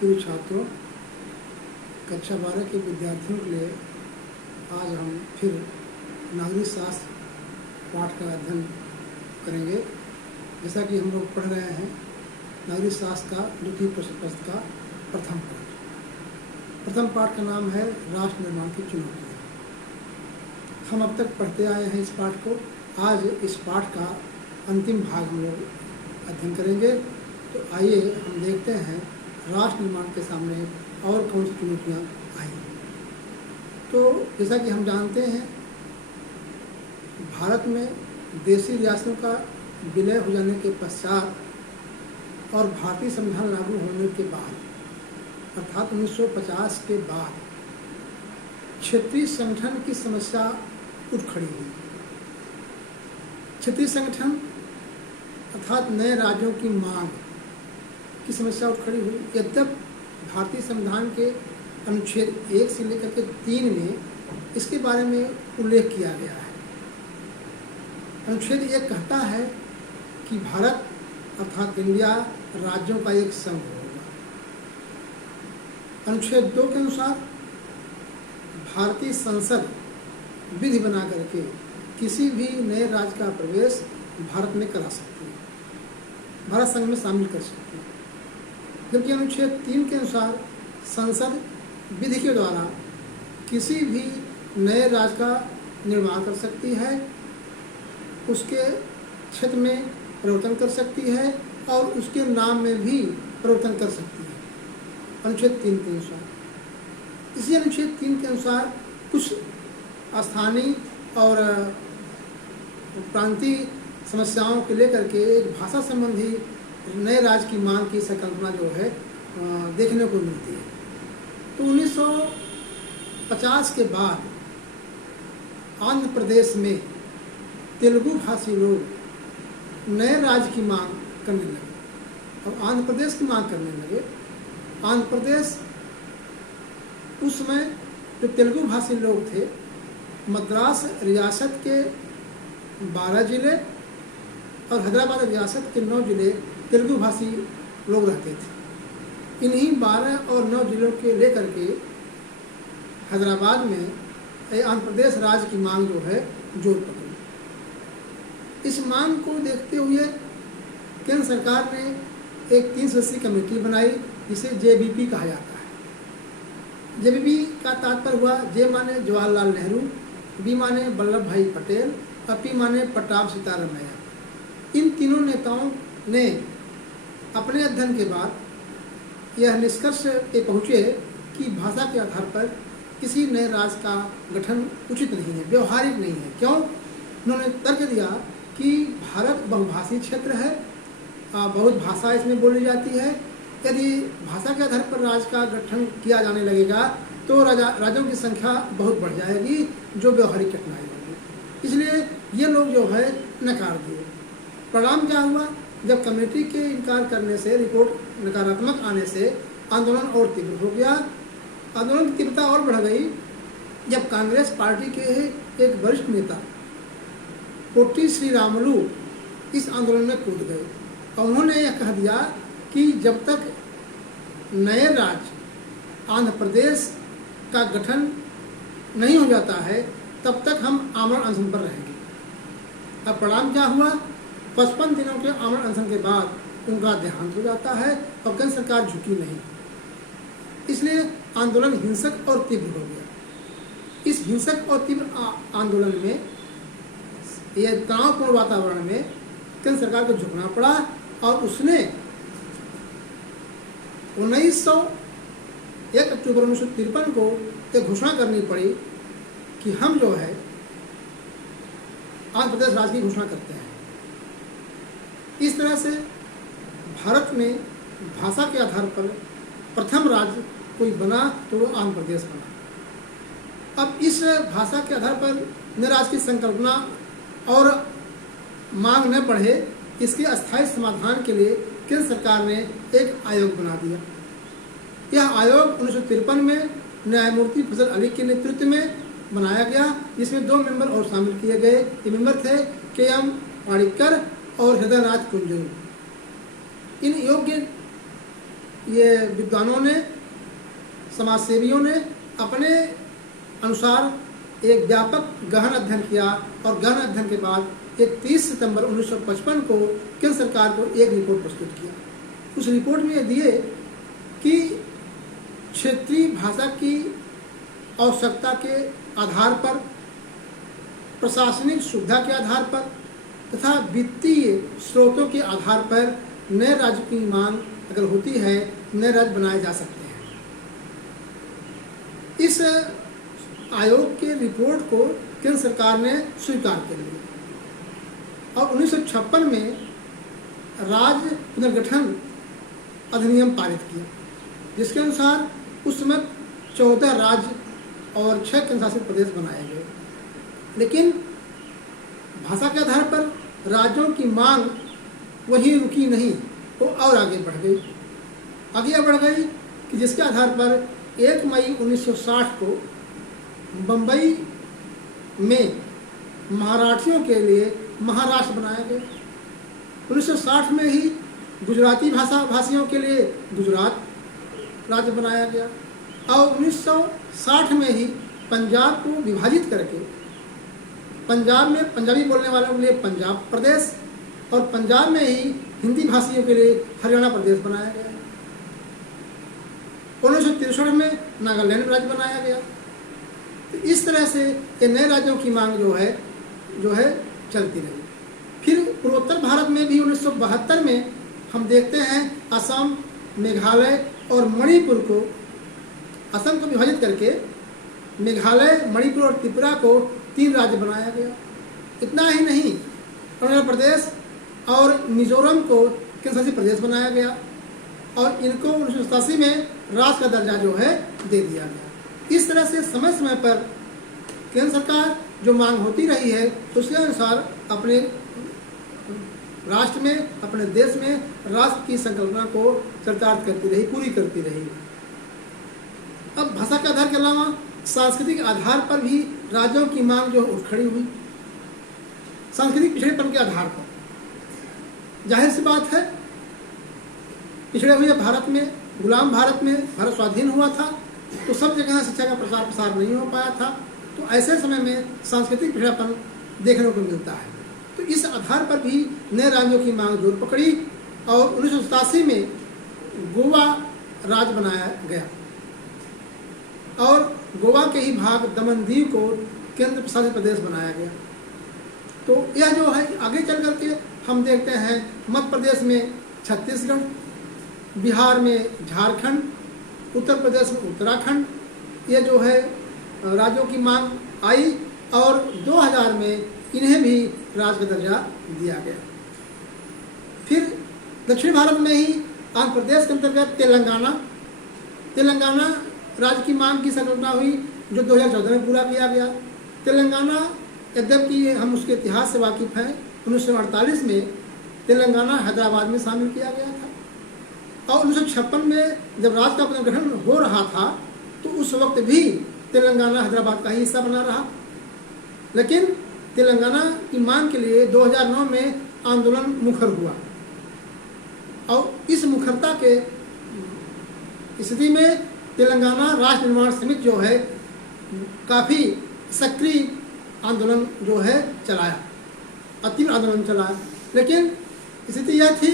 प्रिय छात्रों, कक्षा 12 के विद्यार्थियों के लिए आज हम फिर नागरिक शास्त्र पाठ का अध्ययन करेंगे। जैसा कि हम लोग पढ़ रहे हैं नागरिक शास्त्र का द्वितीय प्रश्न पत्र का प्रथम पाठ। प्रथम पाठ का नाम है राष्ट्र निर्माण की चुनौतियाँ। हम अब तक पढ़ते आए हैं इस पाठ को। आज इस पाठ का अंतिम भाग हम लोग अध्ययन करेंगे। तो आइए हम देखते हैं राष्ट्र निर्माण के सामने और कौन सी चुनौतियाँ आई। तो जैसा कि हम जानते हैं भारत में देशी रियासतों का विलय हो जाने के पश्चात और भारतीय संविधान लागू होने के बाद अर्थात 1950 के बाद क्षेत्रीय संगठन की समस्या उठ खड़ी हुई। क्षेत्रीय संगठन अर्थात नए राज्यों की मांग की समस्या उठ खड़ी हुई। यद्यपि भारतीय संविधान के अनुच्छेद 1 से लेकर के 3 में इसके बारे में उल्लेख किया गया है। अनुच्छेद 1 कहता है कि भारत अर्थात इंडिया राज्यों का एक संघ होगा। अनुच्छेद 2 के अनुसार भारतीय संसद विधि बना करके किसी भी नए राज्य का प्रवेश भारत में करा सकती है, भारत संघ में शामिल कर सकती है। जबकि अनुच्छेद 3 के अनुसार संसद विधि के द्वारा किसी भी नए राज्य का निर्माण कर सकती है, उसके क्षेत्र में परिवर्तन कर सकती है और उसके नाम में भी परिवर्तन कर सकती है अनुच्छेद 3 के अनुसार। इसी अनुच्छेद 3 के अनुसार कुछ स्थानीय और प्रांतीय समस्याओं को लेकर के एक भाषा संबंधी नए राज्य की मांग की संकल्पना जो है देखने को मिलती है। तो 1950 के बाद आंध्र प्रदेश में तेलुगु भाषी लोग नए राज्य की मांग करने लगे और आंध्र प्रदेश की मांग करने लगे। आंध्र प्रदेश उस समय जो तेलुगु भाषी लोग थे, मद्रास रियासत के 12 जिले और हैदराबाद रियासत के 9 जिले तेलुगु भाषी लोग रहते थे। इन्हीं 12 और 9 जिलों के लेकर के हैदराबाद में आंध्र प्रदेश राज्य की मांग जो है जोर पकड़ी। इस मांग को देखते हुए केंद्र सरकार ने एक 3 सदस्यीय कमेटी बनाई जिसे जेबीपी कहा जाता है। जेबीपी का तात्पर्य हुआ जे माने जवाहरलाल नेहरू, बी माने वल्लभ भाई पटेल और पी माने पट्टाभ सीतारामैया। इन तीनों नेताओं ने अपने अध्ययन के बाद यह निष्कर्ष पे पहुँचे कि भाषा के आधार पर किसी नए राज्य का गठन उचित नहीं है, व्यवहारिक नहीं है। क्यों? उन्होंने तर्क दिया कि भारत बहुभाषी क्षेत्र है, बहुत भाषा इसमें बोली जाती है। यदि भाषा के आधार पर राज्य का गठन किया जाने लगेगा तो राज्यों की संख्या बहुत बढ़ जाएगी, जो व्यवहारिक कठिनाई होगी। इसलिए ये लोग जो है नकार दिए। परिणाम क्या हुआ? जब कमेटी के इनकार करने से, रिपोर्ट नकारात्मक आने से आंदोलन और तीव्र हो गया। आंदोलन की तीव्रता और बढ़ गई जब कांग्रेस पार्टी के एक वरिष्ठ नेता पोट्टी श्रीरामुलु इस आंदोलन में कूद गए और उन्होंने यह कह दिया कि जब तक नए राज्य आंध्र प्रदेश का गठन नहीं हो जाता है तब तक हम आमरण अनशन पर रहेंगे। अब परिणाम क्या हुआ? 55 दिनों के आमरण अनशन के बाद उनका देहांत हो जाता है और केंद्र सरकार झुकी नहीं। इसलिए आंदोलन हिंसक और तीव्र हो गया। इस हिंसक और तीव्र आंदोलन में, यह तनावपूर्ण वातावरण में केंद्र सरकार को झुकना पड़ा और उसने 1 अक्टूबर 1953 को एक घोषणा करनी पड़ी कि हम जो है आंध्र प्रदेश राज्य की घोषणा करते हैं। इस तरह से भारत में भाषा के आधार पर प्रथम राज्य कोई बना तो वो आंध्र प्रदेश बना। अब इस भाषा के आधार पर नए राज्य की संकल्पना और मांग न बढ़े, इसके अस्थायी समाधान के लिए केंद्र सरकार ने एक आयोग बना दिया। यह आयोग 1953 में न्यायमूर्ति फजल अली के नेतृत्व में बनाया गया, जिसमें 2 मेंबर और शामिल किए गए। ये मेंबर थे के.एम. पाणिक्कर और हृदयनाथ कुंजरू। इन ये विद्वानों ने, समाजसेवियों ने अपने अनुसार एक व्यापक गहन अध्ययन किया और गहन अध्ययन के बाद एक 30 सितंबर 1955 को केंद्र सरकार को एक रिपोर्ट प्रस्तुत किया। उस रिपोर्ट में ये दिए कि क्षेत्रीय भाषा की आवश्यकता के आधार पर, प्रशासनिक सुविधा के आधार पर तथा वित्तीय स्रोतों के आधार पर नए राज्य की मांग अगर होती है, नए राज्य बनाए जा सकते हैं। इस आयोग के रिपोर्ट को केंद्र सरकार ने स्वीकार कर लिया और 1956 में राज्य पुनर्गठन अधिनियम पारित किया, जिसके अनुसार उस समय 14 राज्य और 6 केंद्रशासित प्रदेश बनाए गए। लेकिन भाषा के आधार पर राज्यों की मांग वहीं रुकी नहीं, वो और आगे बढ़ गई। आगे बढ़ गई कि जिसके आधार पर 1 मई 1960 को बम्बई में मराठियों के लिए महाराष्ट्र बनाया गया। 1960 में ही गुजराती भाषियों के लिए गुजरात राज्य बनाया गया और 1960 में ही पंजाब को विभाजित करके पंजाब में पंजाबी बोलने वालों के लिए पंजाब प्रदेश और पंजाब में ही हिंदी भाषियों के लिए हरियाणा प्रदेश बनाया गया। 1963 में नागालैंड राज्य बनाया गया। तो इस तरह से ये नए राज्यों की मांग जो है चलती रही। फिर पूर्वोत्तर भारत में भी 1972 में हम देखते हैं असम, मेघालय और मणिपुर को, असम को विभाजित करके मेघालय, मणिपुर और त्रिपुरा को 3 राज्य बनाया गया। इतना ही नहीं, अरुणाचल प्रदेश और मिजोरम को केंद्रशासित प्रदेश बनाया गया और इनको 1987 में राज्य का दर्जा जो है दे दिया गया। इस तरह से समय समय पर केंद्र सरकार जो मांग होती रही है उसके अनुसार अपने राष्ट्र में, अपने देश में राष्ट्र की संकल्पना को चरितार्थ करती रही, पूरी करती रही। अब भाषा के आधार के अलावा सांस्कृतिक आधार पर भी राज्यों की मांग जो उठ खड़ी हुई। सांस्कृतिक पिछड़ेपन के आधार पर जाहिर सी बात है, पिछड़े हुए भारत में, गुलाम भारत में भारत स्वाधीन हुआ था तो सब जगह शिक्षा का प्रचार प्रसार नहीं हो पाया था। तो ऐसे समय में सांस्कृतिक पिछड़ेपन देखने को मिलता है। तो इस आधार पर भी नए राज्यों की मांग जोर पकड़ी और 1987 में गोवा राज्य बनाया गया और गोवा के ही भाग दमन दीव को केंद्र शासित प्रदेश बनाया गया। तो यह जो है आगे चल करके हम देखते हैं मध्य प्रदेश में छत्तीसगढ़, बिहार में झारखंड, उत्तर प्रदेश में उत्तराखंड, ये जो है राज्यों की मांग आई और 2000 में इन्हें भी राज्य का दर्जा दिया गया। फिर दक्षिण भारत में ही आंध्र प्रदेश के अंतर्गत तेलंगाना राज्य की मांग की संकल्पना हुई जो 2014 में पूरा किया गया। तेलंगाना, यद्यपि हम उसके इतिहास से वाकिफ हैं, 1948 में तेलंगाना हैदराबाद में शामिल किया गया था और 1956 में जब राज्य का पुनर्गठन हो रहा था तो उस वक्त भी तेलंगाना हैदराबाद का ही हिस्सा बना रहा। लेकिन तेलंगाना की मांग के लिए 2009 में आंदोलन मुखर हुआ और इस मुखरता के स्थिति में तेलंगाना राष्ट्र निर्माण समिति जो है काफ़ी सक्रिय आंदोलन जो है चलाया, अतीव्र आंदोलन चलाया। लेकिन स्थिति यह थी,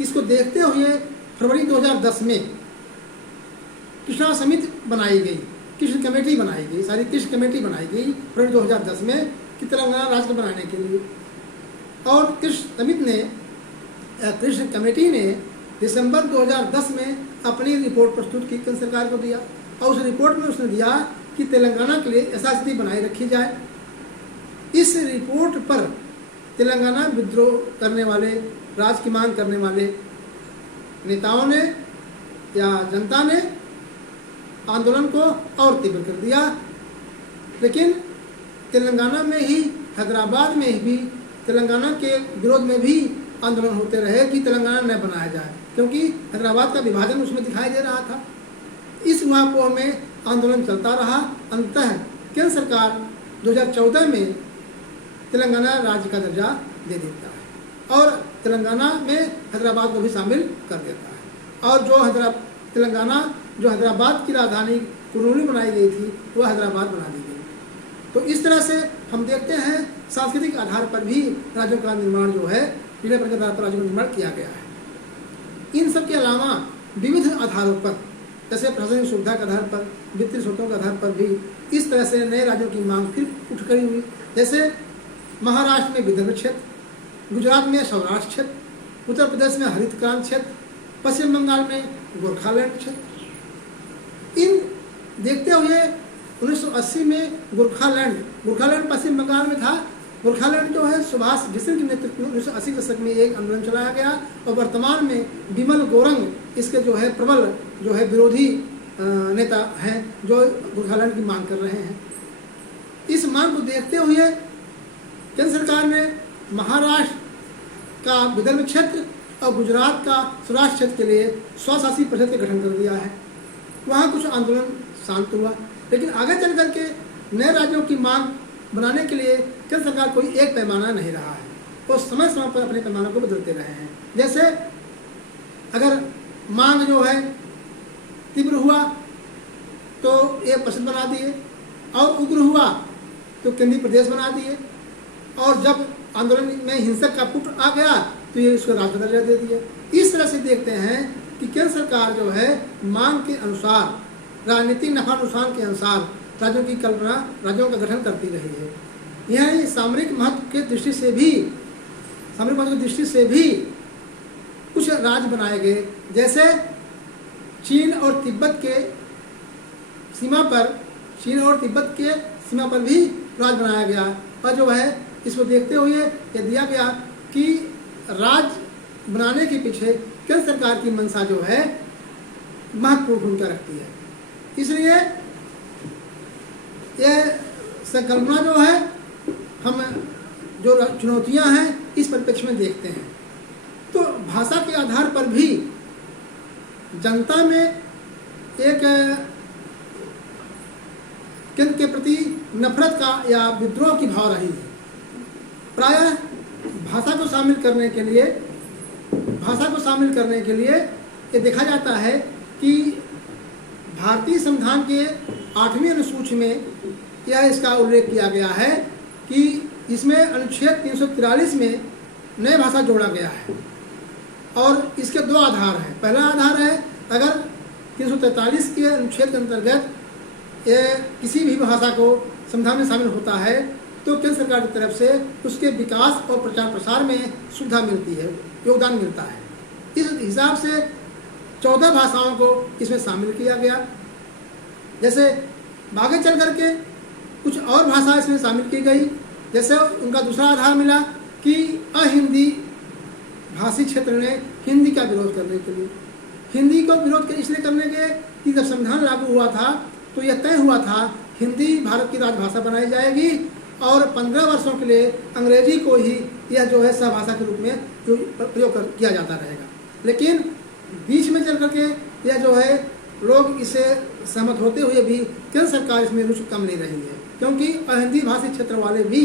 इसको देखते हुए फरवरी 2010 में कृष्णा समिति बनाई गई, कृष्ण कमेटी बनाई गई, सारी कृष्ण कमेटी बनाई गई फरवरी 2010 में कि तेलंगाना राज्य बनाने के लिए। और कृष्ण समिति ने, कृष्ण कमेटी ने दिसंबर 2010 में अपनी रिपोर्ट प्रस्तुत की, केंद्र सरकार को दिया और उस रिपोर्ट में उसने दिया कि तेलंगाना के लिए ऐसा स्थिति बनाई रखी जाए। इस रिपोर्ट पर तेलंगाना विद्रोह करने वाले, राज्य की मांग करने वाले नेताओं ने या जनता ने आंदोलन को और तीव्र कर दिया। लेकिन तेलंगाना में ही, हैदराबाद में भी तेलंगाना के विरोध में भी आंदोलन होते रहे कि तेलंगाना न बनाया जाए, क्योंकि हैदराबाद का विभाजन उसमें दिखाई दे रहा था। इस ऊहापोह में आंदोलन चलता रहा। अंततः केंद्र सरकार 2014 में तेलंगाना राज्य का दर्जा दे देता है और तेलंगाना में हैदराबाद को भी शामिल कर देता है। और जो तेलंगाना जो हैदराबाद की राजधानी कुर्नूल बनाई गई थी वह हैदराबाद बना दी गई। तो इस तरह से हम देखते हैं सांस्कृतिक आधार पर भी राज्यों का निर्माण जो है, जिले पर के आधार पर राज्यों का निर्माण किया गया है। इन सब के अलावा विविध आधारों पर, जैसे प्रशासनिक सुविधा के आधार पर, वित्तीय स्रोतों के आधार पर भी इस तरह से नए राज्यों की मांग फिर उठ खड़ी हुई। जैसे महाराष्ट्र में विदर्भ क्षेत्र, गुजरात में सौराष्ट्र क्षेत्र, उत्तर प्रदेश में हरित क्रांति क्षेत्र, पश्चिम बंगाल में गोरखालैंड क्षेत्र। इन देखते हुए 1980 में गोरखालैंड पश्चिम बंगाल में था। गोरखालैंड जो है सुभाष भिष्म के नेतृत्व में 1980 के दशक में एक आंदोलन चलाया गया और वर्तमान में बिमल गौरंग इसके जो है प्रबल जो है विरोधी नेता हैं जो गोरखालैंड की मांग कर रहे हैं। इस मांग को देखते हुए केंद्र सरकार ने महाराष्ट्र का विदर्भ क्षेत्र और गुजरात का सौराष्ट्र क्षेत्र के लिए स्वशासी परिषद का गठन कर दिया है। वहाँ कुछ आंदोलन शांत हुआ, लेकिन आगे चल करके नए राज्यों की मांग बनाने के लिए केंद्र सरकार कोई एक पैमाना नहीं रहा है, वो समय समय पर अपने पैमानों को बदलते रहे हैं। जैसे अगर मांग जो है तीव्र हुआ तो एक परिषद बना दिए, और उग्र हुआ तो केंद्रीय प्रदेश बना दिए, और जब आंदोलन में हिंसक का पुट आ गया तो ये उसको राज्य का दर्जा दे दिया। इस तरह से देखते हैं कि केंद्र सरकार जो है मांग के अनुसार, राजनीतिक नफानुसार के अनुसार राज्यों की कल्पना, राज्यों का गठन करती रही है। यह सामरिक महत्व की दृष्टि से भी कुछ राज्य बनाए गए। जैसे चीन और तिब्बत के सीमा पर भी राज्य बनाया गया, और जो है इसको देखते हुए यह दिया गया कि राज्य बनाने के पीछे केंद्र सरकार की मंशा जो है महत्वपूर्ण भूमिका रखती है। इसलिए यह संकल्पना जो है हम जो चुनौतियां हैं इस परिप्रेक्ष्य में देखते हैं। तो भाषा के आधार पर भी जनता में एक केंद्र के प्रति नफरत का या विद्रोह की भाव रही है। प्रायः भाषा को शामिल करने के लिए ये देखा जाता है कि भारतीय संविधान के 8वीं अनुसूची में यह इसका उल्लेख किया गया है कि इसमें अनुच्छेद 343 में नई भाषा जोड़ा गया है, और इसके दो आधार हैं। पहला आधार है अगर 343 के अनुच्छेद के अंतर्गत किसी भी भाषा को संविधान में शामिल होता है तो केंद्र सरकार की तरफ से उसके विकास और प्रचार प्रसार में सुविधा मिलती है, योगदान मिलता है। इस हिसाब से 14 भाषाओं को इसमें शामिल किया गया। जैसे आगे चल करके कुछ और भाषा इसमें शामिल की गई। जैसे उनका दूसरा आधार मिला कि अहिंदी भाषी क्षेत्र ने हिंदी का विरोध करने के लिए, हिंदी को विरोध इसलिए करने के कि जब संविधान लागू हुआ था तो यह तय हुआ था हिंदी भारत की राजभाषा बनाई जाएगी और 15 वर्षों के लिए अंग्रेजी को ही यह जो है सहभाषा के रूप में प्रयोग किया जाता रहेगा। लेकिन बीच में चल करके यह जो है लोग इसे सहमत होते हुए भी केंद्र सरकार इसमें रुचि कम नहीं रही है, क्योंकि अहिंदी भाषी क्षेत्र वाले भी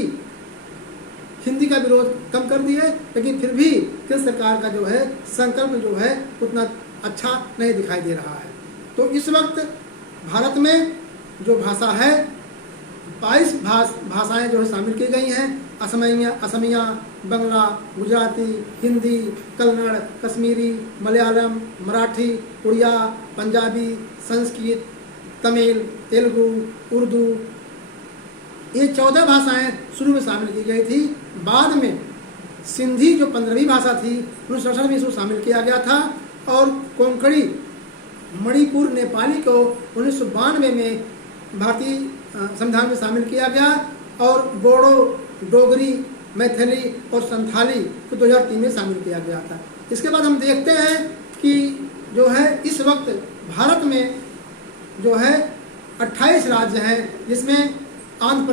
हिंदी का विरोध कम कर दिए, लेकिन फिर भी केंद्र सरकार का जो है संकल्प जो है उतना अच्छा नहीं दिखाई दे रहा है। तो इस वक्त भारत में जो भाषा है 22 भाषाएं जो है शामिल की गई हैं। असमिया, बंगला, गुजराती, हिंदी, कन्नड़, कश्मीरी, मलयालम, मराठी, उड़िया, पंजाबी, संस्कृत, तमिल, तेलुगु, उर्दू, ये 14 भाषाएं शुरू में शामिल की गई थी। बाद में सिंधी जो 15वीं भाषा थी 1968 में इसको शामिल किया गया था, और कोंकणी, मणिपुर, नेपाली को 1992 में भारतीय संविधान में शामिल किया गया, और बोडो, डोगरी, मैथिली और संथाली को 2003 में शामिल किया गया था। इसके बाद हम देखते हैं कि जो है इस वक्त भारत में जो है 28 राज्य हैं, जिसमें आंध्र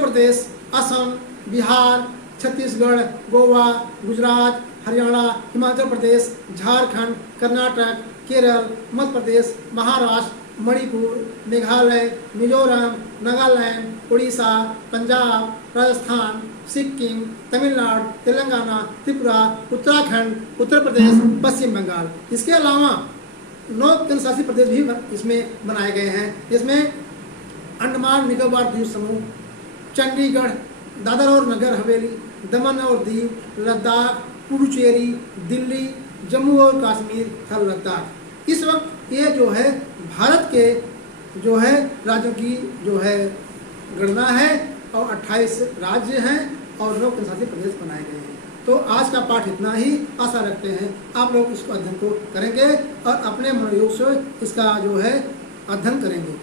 प्रदेश, असम, बिहार, छत्तीसगढ़, गोवा, गुजरात, हरियाणा, हिमाचल प्रदेश, झारखंड, कर्नाटक, केरल, मध्य प्रदेश, महाराष्ट्र, मणिपुर, मेघालय, मिजोरम, नागालैंड, उड़ीसा, पंजाब, राजस्थान, सिक्किम, तमिलनाडु, तेलंगाना, त्रिपुरा, उत्तराखंड, उत्तर प्रदेश, पश्चिम बंगाल। इसके अलावा 9 केंद्र शासित प्रदेश भी इसमें बनाए गए हैं, जिसमें अंडमान निकोबार द्वीप समूह, चंडीगढ़, दादर और नगर हवेली, दमन और दीव, लद्दाख, पुडुचेरी, दिल्ली, जम्मू और कश्मीर तथा लद्दाख। इस वक्त ये जो है भारत के जो है राज्यों की जो है गणना है और 28 राज्य हैं और 9 केंद्र शासित प्रदेश बनाए गए हैं। तो आज का पाठ इतना ही। आशा रखते हैं आप लोग इसको अध्ययन को करेंगे और अपने मनोयोग से इसका जो है अध्ययन करेंगे।